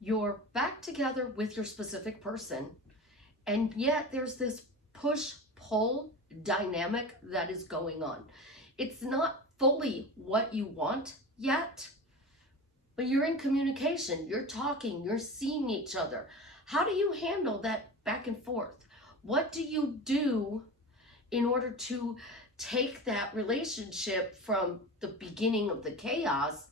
you're back together with your specific person, and yet there's this push-pull dynamic that is going on. It's not fully what you want yet, but you're in communication, you're talking, you're seeing each other. How do you handle that back and forth? What do you do in order to take that relationship from the beginning of the chaos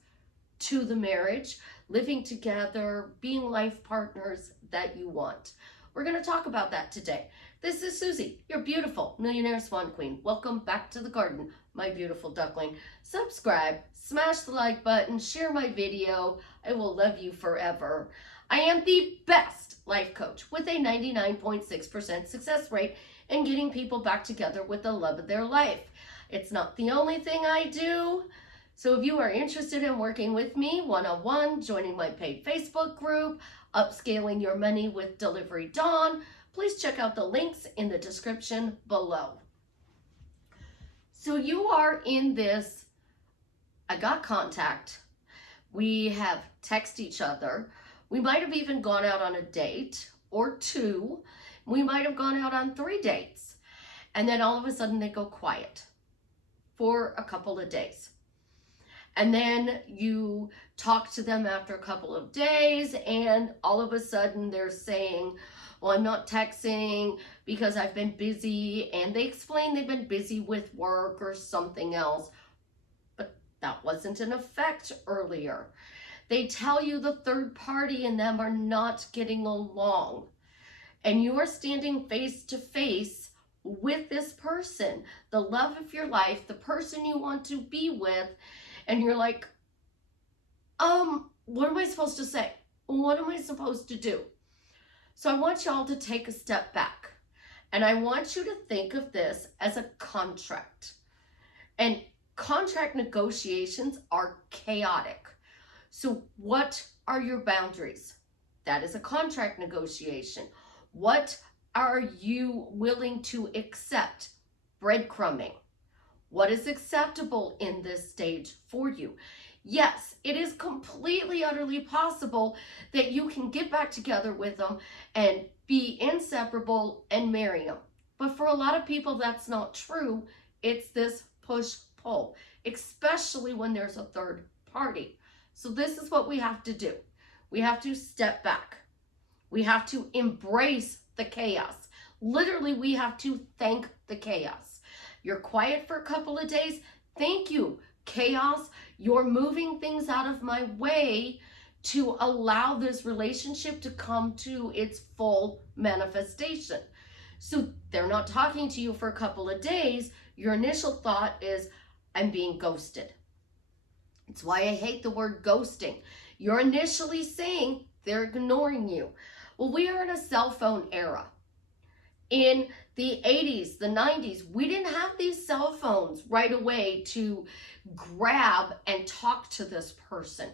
to the marriage, living together, being life partners that you want? We're going to talk about that today. This is Susie, your beautiful millionaire swan queen. Welcome back to the garden, my beautiful duckling. Subscribe, smash the like button, share my video. I will love you forever. I am the best life coach with a 99.6% success rate in getting people back together with the love of their life. It's not the only thing I do. So if you are interested in working with me one-on-one, joining my paid Facebook group, upscaling your money with Delivery Dawn, please check out the links in the description below. So you are in this, I got contact, we have texted each other, we might have even gone out on a date or two, we might have gone out on 3 dates, and then all of a sudden they go quiet for a couple of days. And then you talk to them after a couple of days, and all of a sudden they're saying, well, I'm not texting because I've been busy, and they explain they've been busy with work or something else, but that wasn't in effect earlier. They tell you the third party and them are not getting along, and you are standing face to face with this person, the love of your life, the person you want to be with, and you're like, what am I supposed to say? What am I supposed to do? So I want y'all to take a step back, and I want you to think of this as a contract. And contract negotiations are chaotic. So what are your boundaries? That is a contract negotiation. What are you willing to accept? Breadcrumbing. What is acceptable in this stage for you? Yes, it is completely, utterly possible that you can get back together with them and be inseparable and marry them. But for a lot of people, that's not true. It's this push-pull, especially when there's a third party. So this is what we have to do. We have to step back. We have to embrace the chaos. Literally, we have to thank the chaos. You're quiet for a couple of days. Thank you, chaos. You're moving things out of my way to allow this relationship to come to its full manifestation. So they're not talking to you for a couple of days. Your initial thought is, I'm being ghosted. It's why I hate the word ghosting. You're initially saying they're ignoring you. Well, we are in a cell phone era. In the 80s, the 90s, we didn't have these cell phones right away to grab and talk to this person.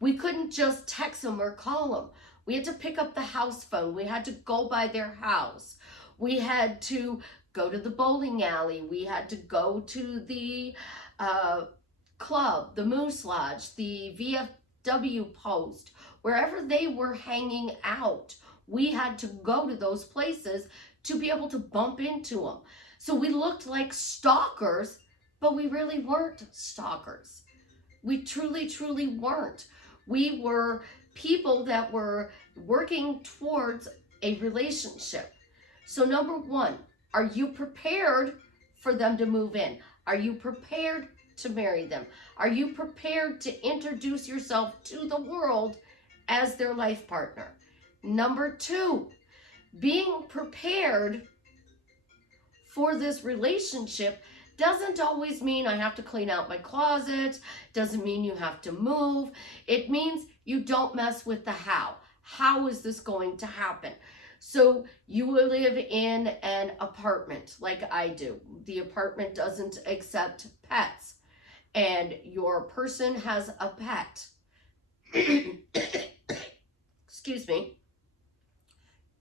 We couldn't just text them or call them. We had to pick up the house phone. We had to go by their house. We had to go to the bowling alley. We had to go to the club, the Moose Lodge, the VFW post, wherever they were hanging out. We had to go to those places to be able to bump into them. So we looked like stalkers, but we really weren't stalkers. We truly, truly weren't. We were people that were working towards a relationship. So number one, are you prepared for them to move in? Are you prepared to marry them? Are you prepared to introduce yourself to the world as their life partner? Number two, being prepared for this relationship doesn't always mean I have to clean out my closet, doesn't mean you have to move. It means you don't mess with the how. How is this going to happen? So you will live in an apartment like I do. The apartment doesn't accept pets, and your person has a pet. Excuse me.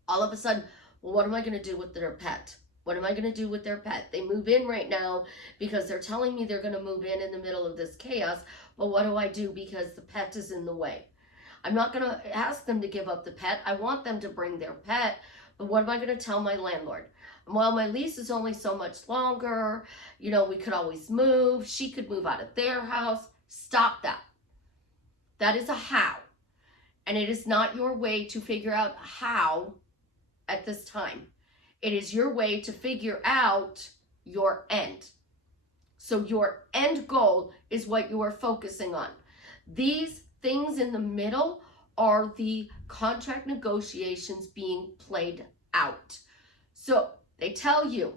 All of a sudden, well, what am I going to do with their pet? What am I going to do with their pet? They move in right now because they're telling me they're going to move in the middle of this chaos. But what do I do because the pet is in the way? I'm not going to ask them to give up the pet. I want them to bring their pet. But what am I going to tell my landlord? Well, my lease is only so much longer. You know, we could always move. She could move out of their house. Stop that. That is a how. And it is not your way to figure out how at this time. It is your way to figure out your end. So your end goal is what you are focusing on. These things in the middle are the contract negotiations being played out. So they tell you,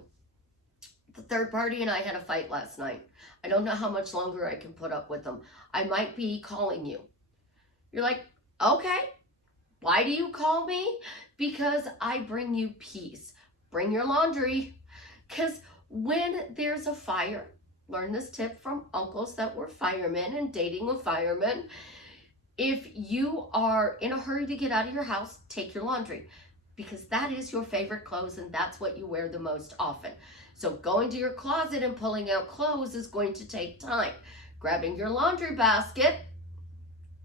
the third party and I had a fight last night. I don't know how much longer I can put up with them. I might be calling you. You're like, okay, why do you call me? Because I bring you peace. Bring your laundry. Because when there's a fire, learn this tip from uncles that were firemen and dating a fireman. If you are in a hurry to get out of your house, take your laundry, because that is your favorite clothes and that's what you wear the most often. So going to your closet and pulling out clothes is going to take time. Grabbing your laundry basket,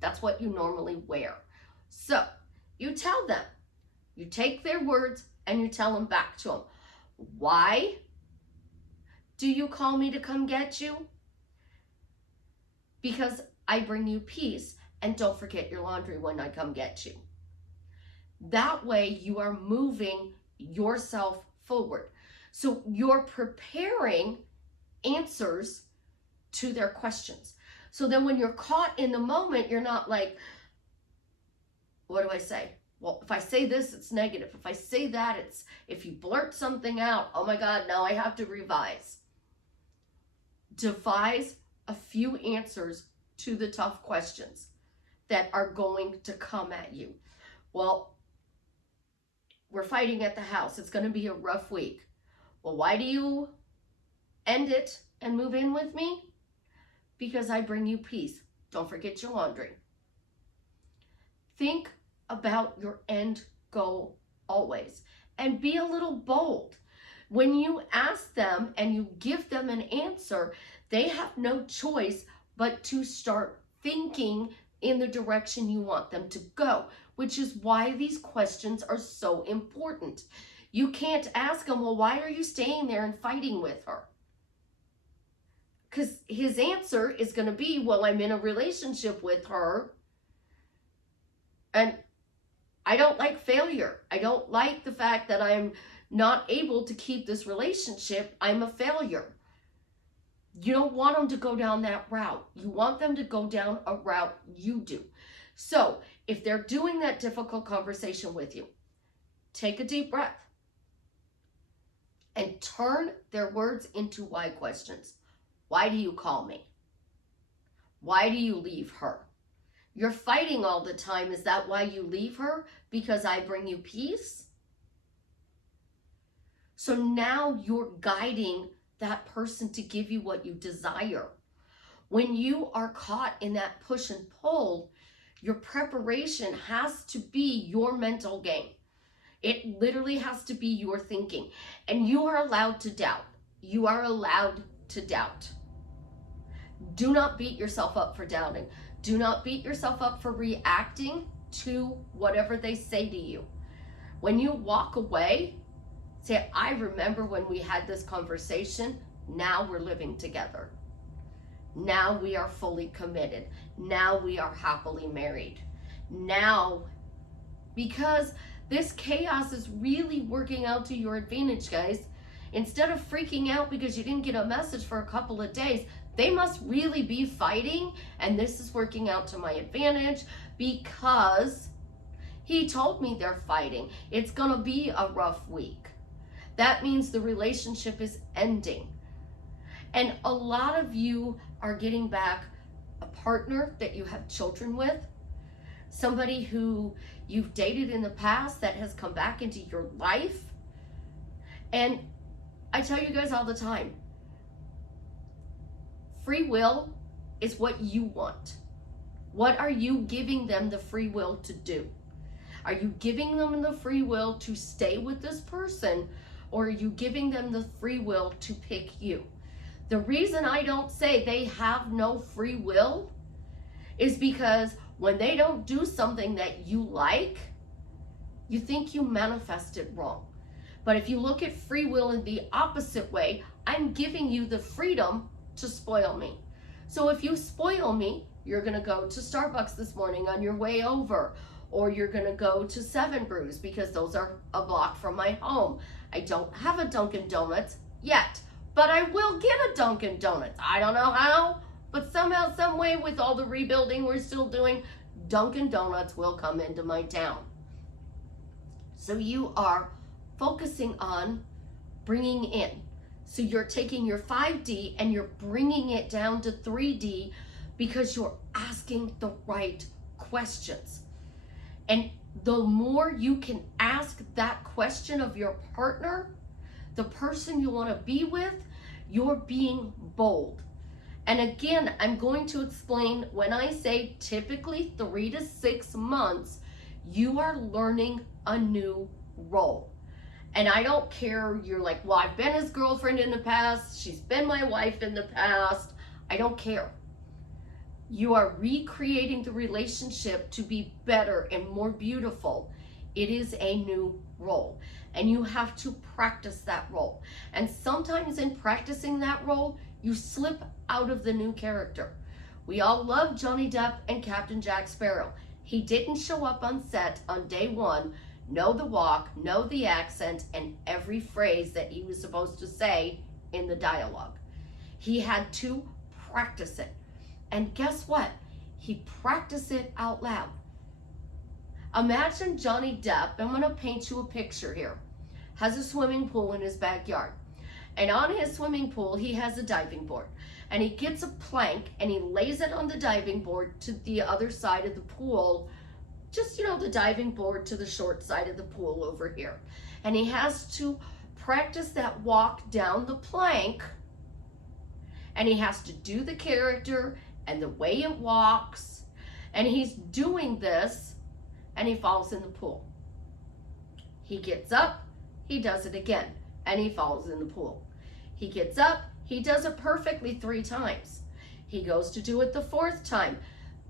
that's what you normally wear. So you tell them, you take their words and you tell them back to them. Why do you call me to come get you? Because I bring you peace, and don't forget your laundry when I come get you. That way you are moving yourself forward. So you're preparing answers to their questions. So then when you're caught in the moment, you're not like, what do I say? Well, if I say this, it's negative. If I say that, it's, if you blurt something out, oh my God, now I have to revise. Devise a few answers to the tough questions that are going to come at you. Well, we're fighting at the house. It's going to be a rough week. Well, why do you end it and move in with me? Because I bring you peace. Don't forget your laundry. Think about your end goal always, and be a little bold. When you ask them and you give them an answer, they have no choice but to start thinking in the direction you want them to go, which is why these questions are so important. You can't ask them, well, why are you staying there and fighting with her? Because his answer is going to be, well, I'm in a relationship with her and I don't like failure. I don't like the fact that I'm not able to keep this relationship. I'm a failure. You don't want them to go down that route. You want them to go down a route you do. So if they're doing that difficult conversation with you, take a deep breath and turn their words into why questions. Why do you call me? Why do you leave her? You're fighting all the time. Is that why you leave her? Because I bring you peace? So now you're guiding that person to give you what you desire. When you are caught in that push and pull, your preparation has to be your mental game. It literally has to be your thinking. And you are allowed to doubt. You are allowed to doubt. Do not beat yourself up for doubting. Do not beat yourself up for reacting to whatever they say to you. When you walk away, say, I remember when we had this conversation. Now we're living together. Now we are fully committed. Now we are happily married. Now, because this chaos is really working out to your advantage, guys. Instead of freaking out because you didn't get a message for a couple of days, they must really be fighting, and this is working out to my advantage because he told me they're fighting. It's gonna be a rough week. That means the relationship is ending. And a lot of you are getting back a partner that you have children with, somebody who you've dated in the past that has come back into your life. And I tell you guys all the time, free will is what you want. What are you giving them the free will to do? Are you giving them the free will to stay with this person, or are you giving them the free will to pick you? The reason I don't say they have no free will is because When they don't do something that you like, you think you manifested wrong. But if you look at free will in the opposite way, I'm giving you the freedom to spoil me. So if you spoil me, you're going to go to Starbucks this morning on your way over, or you're going to go to Seven Brews because those are a block from my home. I don't have a Dunkin' Donuts yet, but I will get a Dunkin' Donuts. I don't know how, but somehow, some way, with all the rebuilding we're still doing, Dunkin' Donuts will come into my town. So you are focusing on bringing in. So you're taking your 5D and you're bringing it down to 3D because you're asking the right questions. And the more you can ask that question of your partner, the person you want to be with, you're being bold. And again, I'm going to explain when I say typically 3 to 6 months, you are learning a new role. And I don't care, you're like, well, I've been his girlfriend in the past, she's been my wife in the past. I don't care. You are recreating the relationship to be better and more beautiful. It is a new role, and you have to practice that role. And sometimes in practicing that role, you slip out of the new character. We all love Johnny Depp and Captain Jack Sparrow. He didn't show up on set on day one, know the walk, know the accent, and every phrase that he was supposed to say in the dialogue. He had to practice it. And guess what? He practiced it out loud. Imagine Johnny Depp, I'm going to paint you a picture here, has a swimming pool in his backyard. And on his swimming pool, he has a diving board. And he gets a plank and he lays it on the diving board to the other side of the pool, just, the diving board to the short side of the pool over here. And he has to practice that walk down the plank, and he has to do the character and the way it walks, and he's doing this, and he falls in the pool. He gets up, he does it again, and he falls in the pool. He gets up, he does it perfectly 3 times. He goes to do it the 4th time.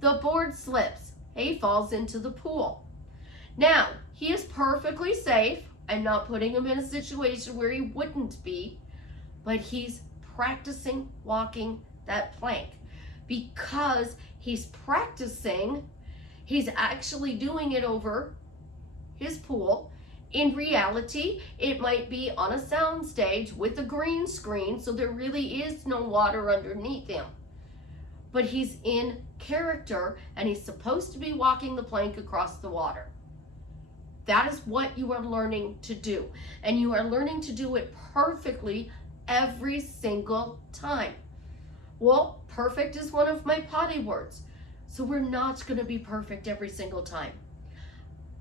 The board slips. He falls into the pool. Now, he is perfectly safe. I'm not putting him in a situation where he wouldn't be, but he's practicing walking that plank. Because he's practicing, he's actually doing it over his pool. In reality, it might be on a sound stage with a green screen, so there really is no water underneath him. But he's in character, and he's supposed to be walking the plank across the water. That is what you are learning to do. And you are learning to do it perfectly every single time. Well, perfect is one of my potty words. So we're not going to be perfect every single time.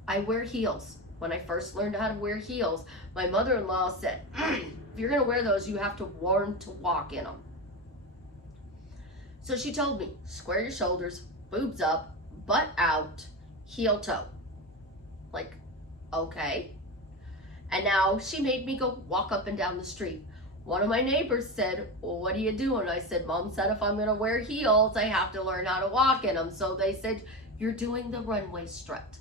I wear heels. When I first learned how to wear heels, my mother-in-law said, if you're going to wear those, you have to learn to walk in them. So she told me, square your shoulders, boobs up, butt out, heel toe. Like, okay. And now she made me go walk up and down the street. One of my neighbors said, well, what are you doing? I said, Mom said if I'm going to wear heels, I have to learn how to walk in them. So they said, you're doing the runway strut.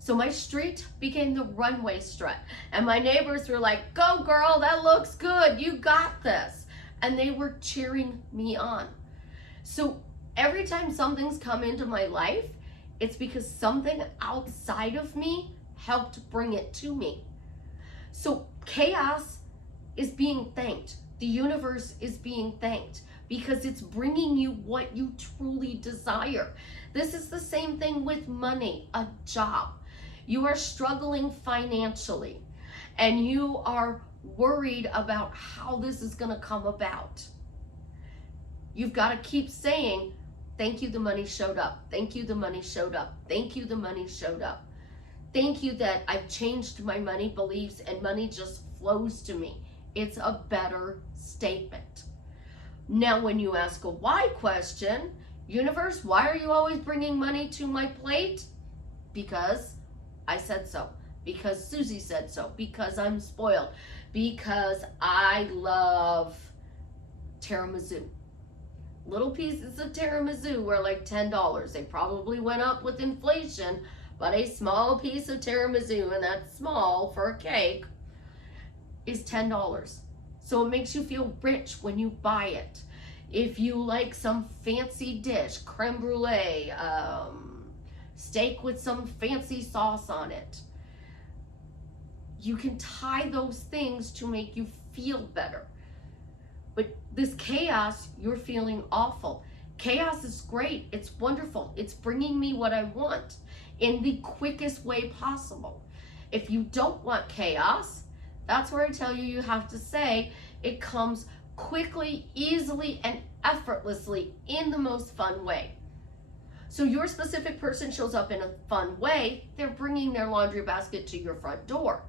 So my street became the runway strut. And my neighbors were like, go girl, that looks good. You got this. And they were cheering me on. So every time something's come into my life, it's because something outside of me helped bring it to me. So chaos is being thanked. The universe is being thanked because it's bringing you what you truly desire. This is the same thing with money, a job. You are struggling financially and you are worried about how this is going to come about. You've got to keep saying, thank you, the money showed up. Thank you, the money showed up. Thank you, the money showed up. Thank you that I've changed my money beliefs and money just flows to me. It's a better statement. Now, when you ask a why question, universe, why are you always bringing money to my plate? Because I said so. Because Susie said so. Because I'm spoiled. Because I love tiramisu. Little pieces of tiramisu were like $10. They probably went up with inflation, but a small piece of tiramisu, and that's small for a cake, is $10. So it makes you feel rich when you buy it. If you like some fancy dish, creme brulee, steak with some fancy sauce on it, you can tie those things to make you feel better. But this chaos, you're feeling awful. Chaos is great. It's wonderful. It's bringing me what I want in the quickest way possible. If you don't want chaos, that's where I tell you, you have to say it comes quickly, easily, and effortlessly in the most fun way. So your specific person shows up in a fun way, they're bringing their laundry basket to your front door.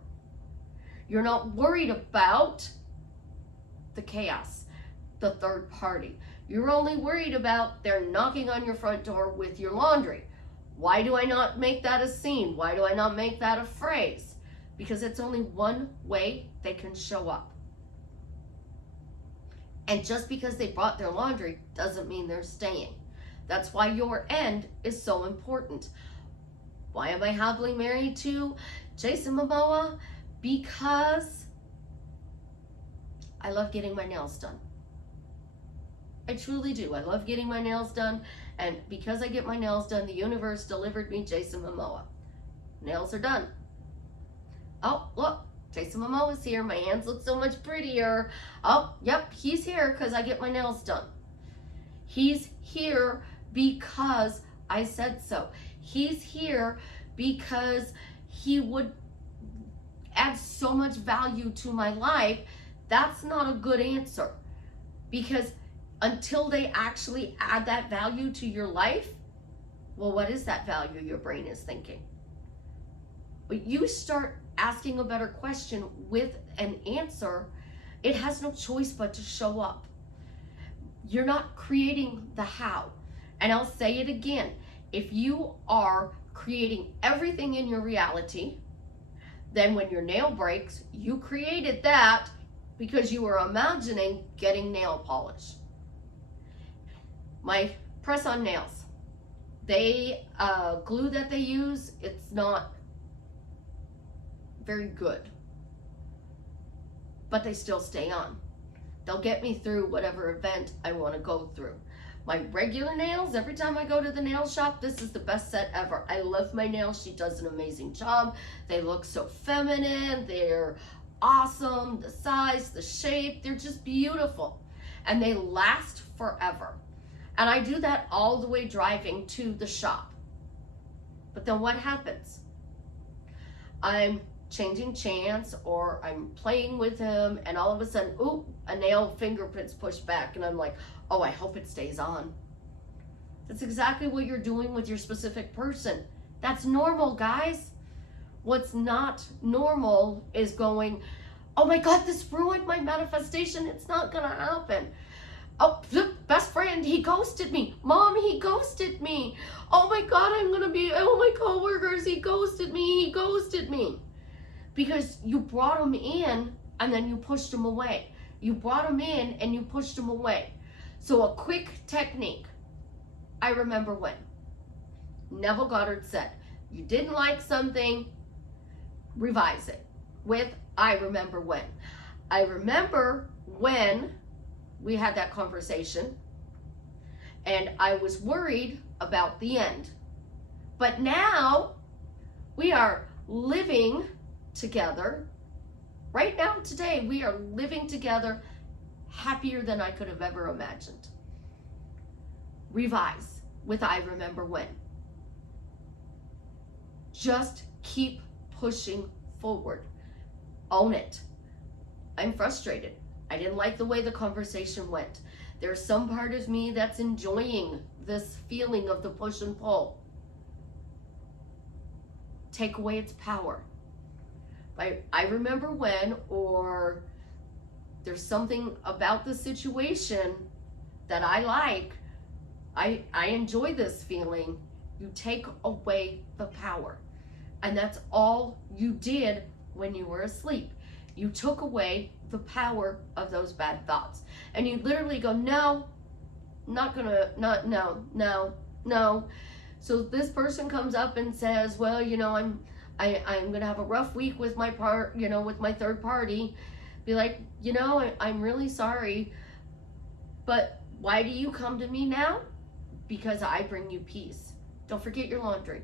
You're not worried about the chaos, the third party. You're only worried about they're knocking on your front door with your laundry. Why do I not make that a scene? Why do I not make that a phrase? Because it's only one way they can show up. And just because they brought their laundry doesn't mean they're staying. That's why your end is so important. Why am I happily married to Jason Momoa? Because I love getting my nails done. I truly do. I love getting my nails done. And because I get my nails done, the universe delivered me Jason Momoa. Nails are done. Oh, look, Jason Momoa's here. My hands look so much prettier. Oh, yep, he's here because I get my nails done. He's here because I said so. He's here because he would add so much value to my life. That's not a good answer, because until they actually add that value to your life, well, what is that value your brain is thinking? But you start asking a better question with an answer, it has no choice but to show up. You're not creating the how. And I'll say it again. If you are creating everything in your reality, then when your nail breaks, you created that because you were imagining getting nail polish. My press-on nails, glue that they use, it's not very good, but they still stay on. They'll get me through whatever event I want to go through. My regular nails, every time I go to the nail shop, this is the best set ever. I love my nails. She does an amazing job. They look so feminine. They're awesome. The size, the shape, they're just beautiful. And they last forever. And I do that all the way driving to the shop. But then what happens? I'm changing chance, or I'm playing with him, and all of a sudden, ooh, a nail fingerprint's pushed back, and I'm like, oh, I hope it stays on. That's exactly what you're doing with your specific person. That's normal, guys. What's not normal is going, oh my God, this ruined my manifestation. It's not gonna happen. Oh, best friend, he ghosted me. Mom, he ghosted me. Oh my God, oh my coworkers, he ghosted me. Because you brought him in and then you pushed him away. You brought him in and you pushed him away. So a quick technique, I remember when. Neville Goddard said, you didn't like something, revise it with I remember when. I remember when we had that conversation and I was worried about the end. But now we are living together. Right now, today, we are living together happier than I could have ever imagined. Revise with I remember when. Just keep pushing forward. Own it. I'm frustrated. I didn't like the way the conversation went. There's some part of me that's enjoying this feeling of the push and pull. Take away its power. I remember when, or there's something about the situation that I like, I enjoy this feeling. You take away the power. And that's all you did when you were asleep. You took away the power of those bad thoughts. And you literally go, no, not gonna, not, no, no, no. So this person comes up and says, well, you know, I'm gonna have a rough week with my with my third party. Be like, you know, I'm really sorry, but why do you come to me now? Because I bring you peace. Don't forget your laundry.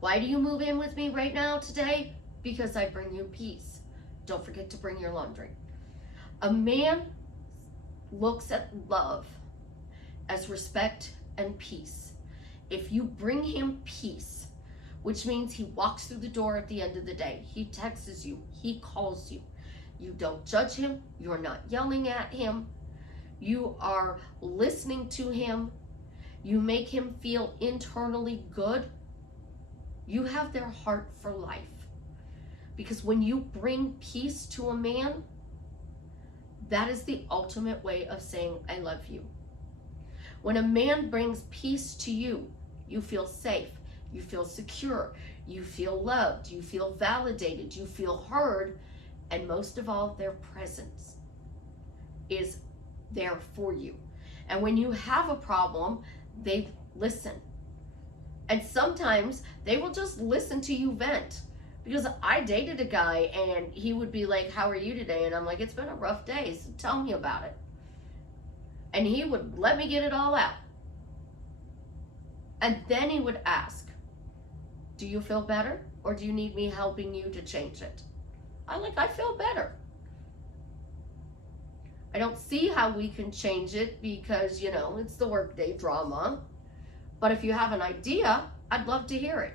Why do you move in with me right now today? Because I bring you peace. Don't forget to bring your laundry. A man looks at love as respect and peace. If you bring him peace, which means he walks through the door at the end of the day, he texts you, he calls you, you don't judge him, you're not yelling at him, you are listening to him, you make him feel internally good, you have their heart for life. Because when you bring peace to a man, that is the ultimate way of saying, I love you. When a man brings peace to you, you feel safe, you feel secure, you feel loved, you feel validated, you feel heard, and most of all, their presence is there for you. And when you have a problem, they listen. And sometimes they will just listen to you vent. Because I dated a guy and he would be like, how are you today? And I'm like, it's been a rough day, so tell me about it. And he would let me get it all out. And then he would ask, do you feel better? Or do you need me helping you to change it? I feel better. I don't see how we can change it because, you know, it's the workday drama. But if you have an idea, I'd love to hear it.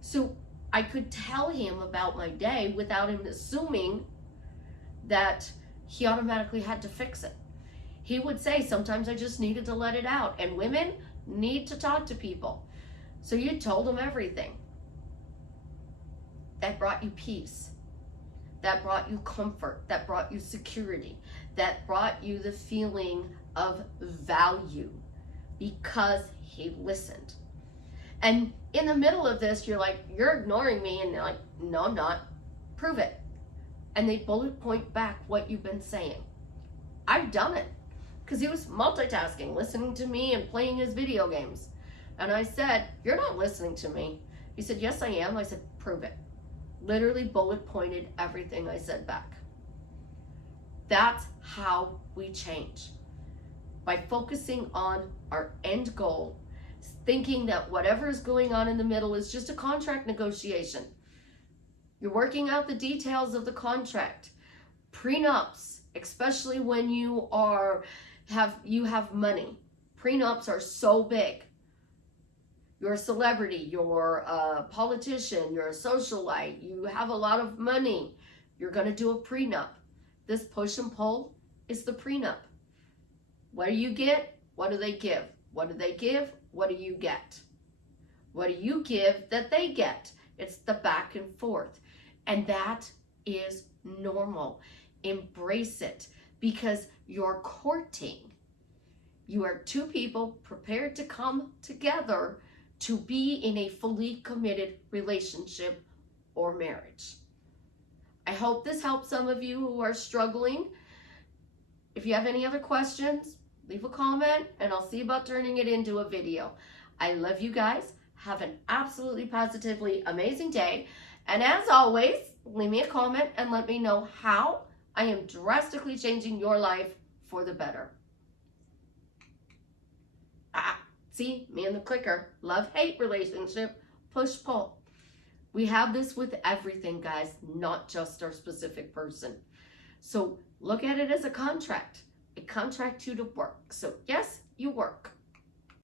So I could tell him about my day without him assuming that he automatically had to fix it. He would say, sometimes I just needed to let it out. And women need to talk to people. So you told him everything. That brought you peace. That brought you comfort. That brought you security. That brought you the feeling of value because he listened. And in the middle of this, you're like, you're ignoring me. And they're like, no, I'm not. Prove it. And they bullet point back what you've been saying. I've done it. Because he was multitasking, listening to me and playing his video games. And I said, you're not listening to me. He said, yes, I am. I said, prove it. Literally bullet pointed everything I said back. That's how we change. By focusing on our end goal, thinking that whatever is going on in the middle is just a contract negotiation. You're working out the details of the contract. Prenups, especially when you have money. Prenups are so big. You're a celebrity, you're a politician, you're a socialite, you have a lot of money. You're going to do a prenup. This push and pull is the prenup. What do you get? What do they give? What do they give? What do you get? What do you give that they get? It's the back and forth. And that is normal. Embrace it because you're courting. You are two people prepared to come together to be in a fully committed relationship or marriage. I hope this helps some of you who are struggling. If you have any other questions, leave a comment and I'll see about turning it into a video. I love you guys. Have an absolutely positively amazing day. And as always, leave me a comment and let me know how I am drastically changing your life for the better. See, me and the clicker, love-hate relationship, push-pull. We have this with everything, guys, not just our specific person. So look at it as a contract. I contract you to work. So yes, you work.